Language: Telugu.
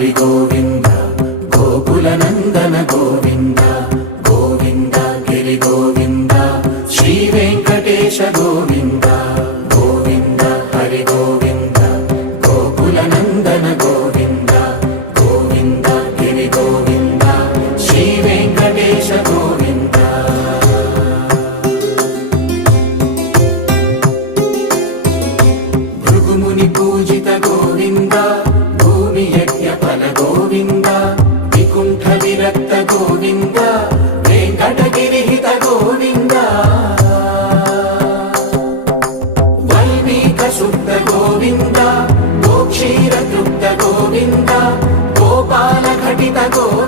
హరి గోవింద గోకుల నందన గోవింద గోవింద గిరి గోవింద శ్రీ వెంకటేశ గోవింద గోవింద హరి గోవింద గోకుల నందన గోవింద గోవింద గిరి గోవింద శ్రీ వెంకటేశ గోవింద భృగుముని పూజిత గోవింద భూమి యజ్ఞ ఫల గోవింద వికుంఠ విరక్త గోవింద వెంకటగిరిహిత గోవింద వల్మీక శుద్ధ గోవింద గోక్షీర తృప్త గోవింద గోపాల ఘటిత గోవింద